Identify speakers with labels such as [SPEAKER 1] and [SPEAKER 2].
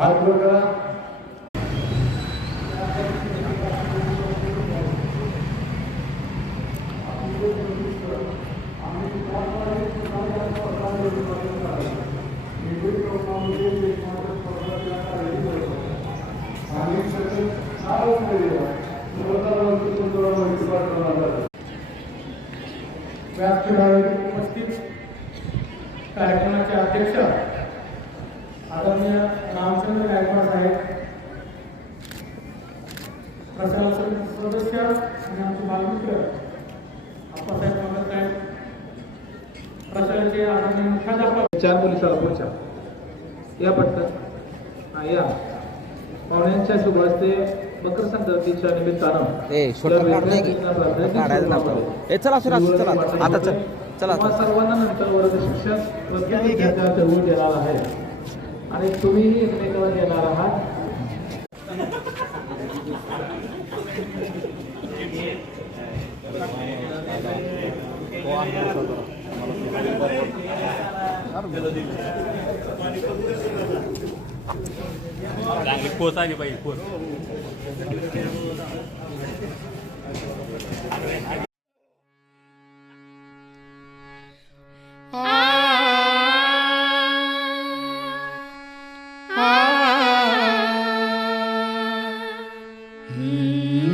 [SPEAKER 1] हात वर करा.
[SPEAKER 2] व्यासपीठावर उपस्थित कार्यक्रमाचे अध्यक्ष आदरणीय रामचंद्र गायकवाड साहेब प्रशासन समिती सदस्य आणि आमचे बालमित्र अप्पासाहेब कामत साहेब प्रशालेचे आदरणीय मुख्याध्यापक.
[SPEAKER 3] चार पोलिसाला पोचा या पटकन. हा या. पाहुण्यांच्या शुभ हस्ते मकर संक्रांतीच्या निमित्तानं
[SPEAKER 4] चला सुरा चला. आता चल. चला
[SPEAKER 3] सर्वांना नंतर वर्ग शिक्षण प्रत्येक देणार आहे. आणि तुम्हीही एकमेकाला देणार आहात.
[SPEAKER 5] चांगली पोच आली पाहिजे पोच. Mm-hmm.